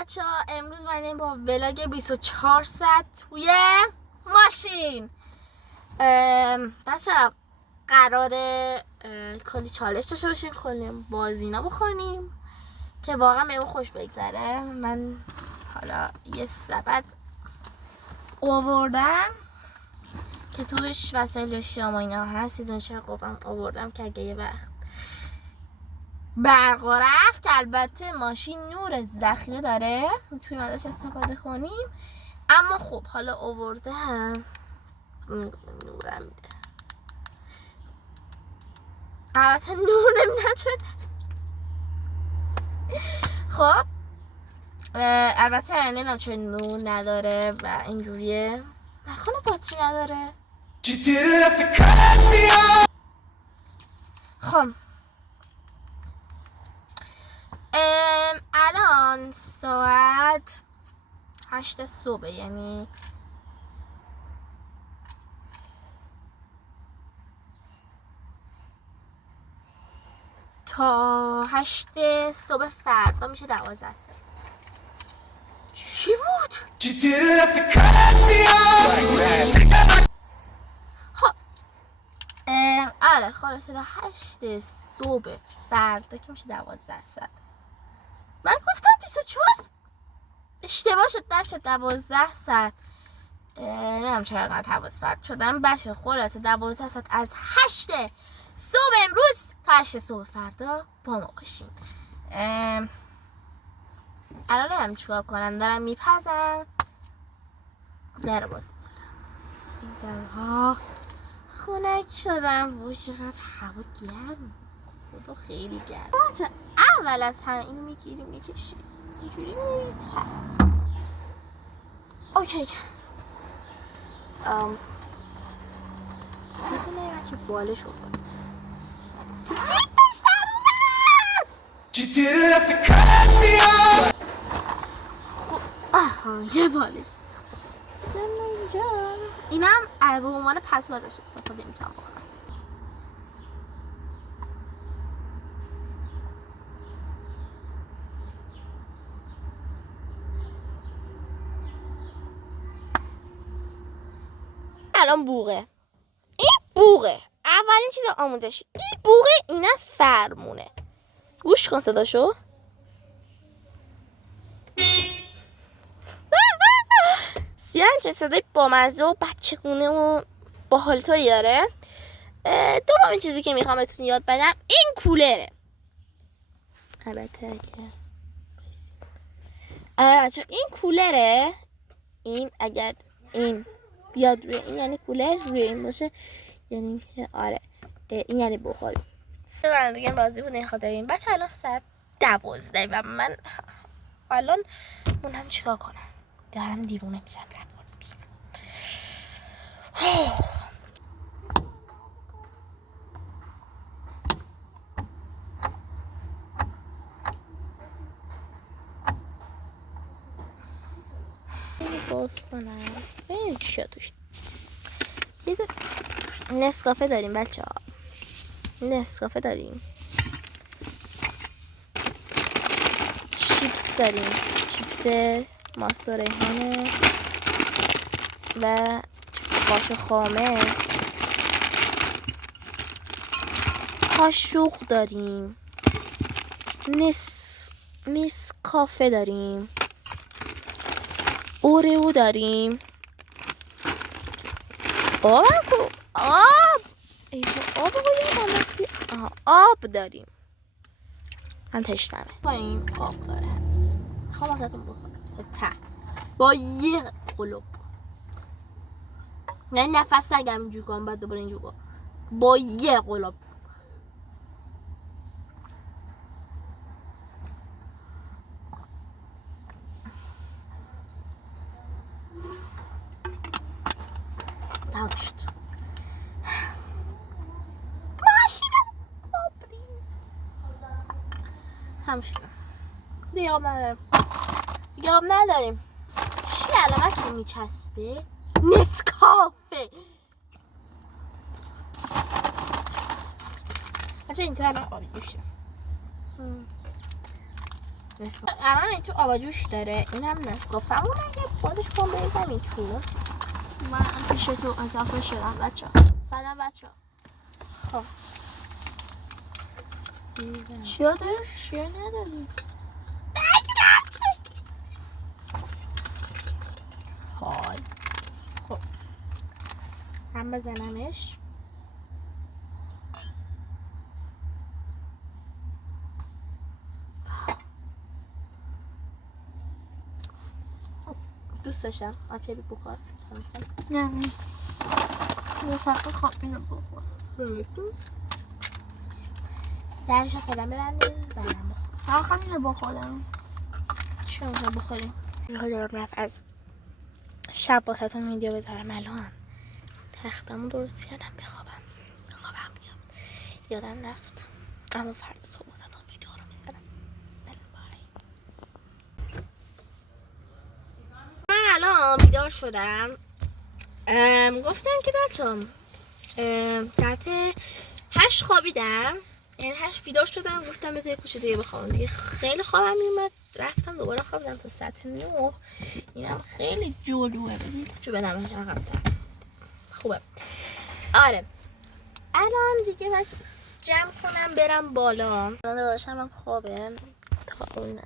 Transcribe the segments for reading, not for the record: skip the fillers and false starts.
بچه ها امروز من با ولاگ 24 ساعت توی ماشین. بچه ها قراره کلی چالش داشته باشیم، کلی بازینا بکنیم که واقعا بهمون خوش بگذره. من حالا یه سبد آوردم که توش وسایل شام و اینا هست. سیزون قفم آوردم که اگه یه وقت برق رفت، که البته ماشین نور ذخیره داره میتونیم ازش استفاده کنیم، اما خب حالا آورده هم نورم میده. البته نور نمیدم چون خب البته نمیدونم چون نور نداره و اینجوریه. نکنه باتری نداره. خب الان ساعت 8 صبح، یعنی تا 8 صبح فردا میشه 12 ساعت. چی بود؟ خب آره خلاصه تا 8 صبح فردا که میشه 12 ساعت. من گفتم 24 اشتباه شد، نشد 12 ساعت. نمیدونم چرا انقدر حواس پرت شدم. بچه خلاصه 12 ساعت از 8 صبح امروز تا 8 صبح فردا با ما باشین. الان نمیدونم چیکار کنم، دارم میپزم. در باز میذارم. درها خنک شدم. وای چقدر هوا گرم، خدا خیلی گرم. بچه اول از همه اینو میگیریم میکشیم اینجوری میتر. اوکی میتونه بچه بالش رو کنم. زیبش در اومد. خب یه بالش بزنم اینجا. اینم به عنوان پتو ازش استفاده میتونم بکنم. الان بوغه، این بوغه اولین چیز آموزشی، این بوغه، اینم فرمونه. گوش کن صداشو. سیانچه صدای بامزه و بچگونه و باحالتایی داره. دومین چیزی که میخوام بهتون یاد بدم این کولره. البته بچه این کولره. این اگر این بیاد روی این یعنی کولر، روی این باشه یعنی آره این یعنی بخاری. سه دیگه راضی بود این خاطر این. بچه الان ساعت 12 و من الان مونم چیکار کنم؟ دارم دیوونه میشم. باز کنم ببینید چیا توش. نسکافه داریم بچه ها، نسکافه داریم، چیپس داریم، چیپس ماست و ریحانه و قاش خامه، قاشق داریم، نسکافه داریم، اوریو داریم، آب آب داریم. من تشنمه. با این آب داره هنوز. خواه ازتون بخورم با یه قلوب، یعنی نفس نگم اینجور کنم بعد دوباره اینجور کنم. با یه قلوب تمام شد. ماشینم بابری تمام شد. دیگه آب نداریم، دیگه آب نداریم. چی علامتش میچسبه؟ نسکافه. بچه اینطور الان آبی میشه. الان این تو آبجوش داره، این هم نسکافه همون اگه بازش کن بریزم این تو. من پیش تو اضافه شدم بچه ها. سلام بچه ها. خب چیا داری؟ چیا نداری؟ حال خب هم بزنمش. دوست داشتم آتیبی بخور. نه نیست. یه سخت خواب اینو بخور. درش فعلا ببندیم برم بخور. آخه اینو بخورم. چی میخوای بخوریم؟ میخوای دارم رفت از شب واسهتون ویدیو بذارم. الان تختمو درست کردم بخوابم میاد. یادم رفت اما فردا صبح واسهتون ویدیو رو میذارم. بای. من الان بیدار شدم. گفتم که بچه‌ها ساعت 8 خوابیدم، یعنی 8 بیدار شدم. گفتم بذار یه کوچه دیگه بخوابم دیگه. خیلی خوابم میومد، رفتم دوباره خوابیدم تا ساعت 9. اینم خیلی جلوه، بذار یه کوچه بدم عقب‌تر. خوبه. آره الان دیگه من جمع کنم برم بالا. الان داداشم هم خوابه، تا اون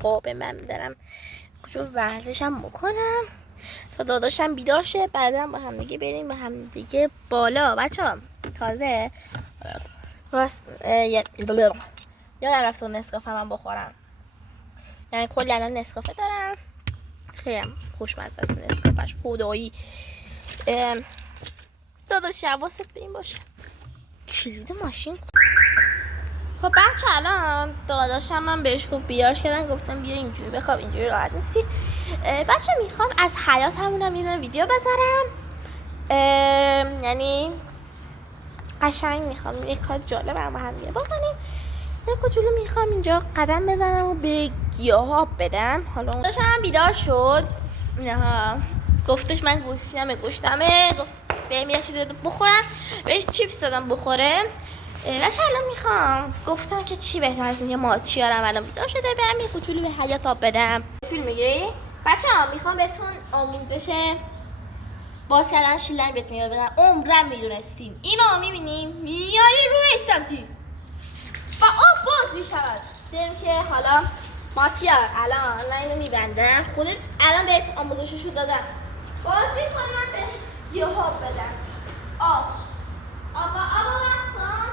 خوابه من برم کوچه ورزشم بکنم تا داداشم بیدار شه. بعدا با هم دیگه بریم با هم دیگه بالا. بچه‌ها تازه راست یادم رفت نسکافه من بخورم، یعنی کلی الان نسکافه دارم. خیلی خوشمزه است نسکافهش خدایی. داداش حواست به این باشه. کلید ماشین. خب بچه الان داداشم من بهش گفت بیارش کردن، گفتم بیا اینجوری بخواب، اینجوری راحت نیستی. بچه میخوام از حیات همونم یه دونه ویدیو بذارم، یعنی قشنگ میخوام یه کار جالب هم دیگه بکنیم. یه کوچولو میخوام اینجا قدم بزنم و به گیاه آب بدم. حالا داداشم هم بیدار شد، اینها گفتش من گوشتمه گفت بریم یه چیزی بخورم، بهش چیپس دادم بخوره. بچه الان میخوام گفتم که چی بهتر از این، یه ماتیارم الان بیدار شده برم یه کوچولو به حیات آب بدم. فیلم میگیری؟ بچه ها میخوام بهتون آموزش باز کردن شیلنگ بهتون یاد بدم. عمرم میدونستیم اینو میبینیم میاری روی سمتی و آب باز میشود. دیدیم که حالا ماتیار الان من اینو میبندم، خودت الان بهت آموزششو دادم، باز میکنی من به گیاه آب بدم. آب بس کن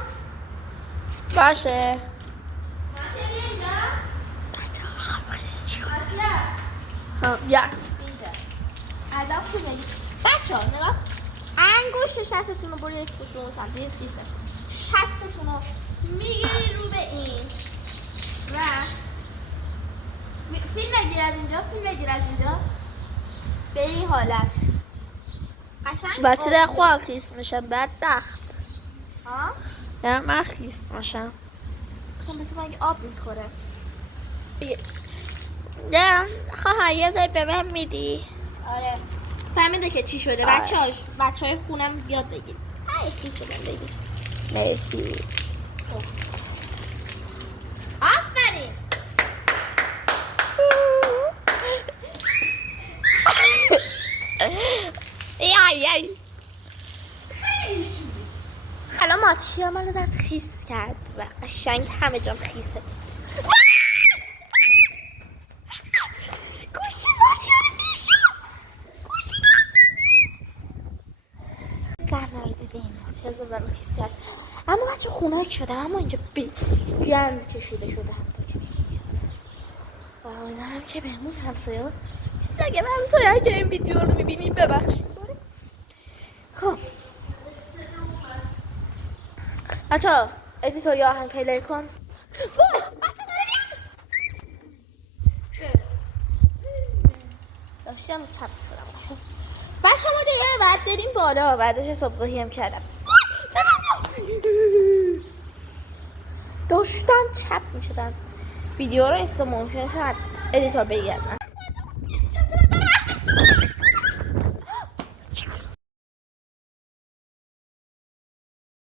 باشه. ماتیار بیا اینجا. ماتیار بیا اینجا. ادب تو بگی بچه ها نگاه، انگشت شستتون رو برو یک کشون سمتی دیستش، شستتون رو میگیری رو به این و فیلم بگیر از اینجا به این حالت قشنگ بچه در خواه خیست میشم بعد دخت ها؟ نه من خیست میشم بخون به تو مگه آب میخوره. نه خواه یه زای به من میدی. آره فهمیده که چی شده. آره. بچه های خونم یاد بگیر. های خیست رو بگیر. مرسی. آفرین. یای الان ماتیا منو زد خیس کرد و قشنگ همه جام خیسه. گوشی ماتیا رو میشم گوشی سرمارده به این ماتیا زدن خیس کرد. اما بچه خونک شده، اما اینجا گند کشیده شده همتا که میگیم و امیدوارم که بهمون همسایه ها چیز اگه همسایه اگه این ویدیو رو میبینیم ببخشید. خب بچه ها ادیتور یا آهنگ پلی کن. بچه داره بیاد داشتم چپ شدم. و شما دیگه بعد داریم بالا ورزش صبحگاهی هم کردم. داشتم چپ می شدم ویدیو رو استمون شد ادیتور بگیرم.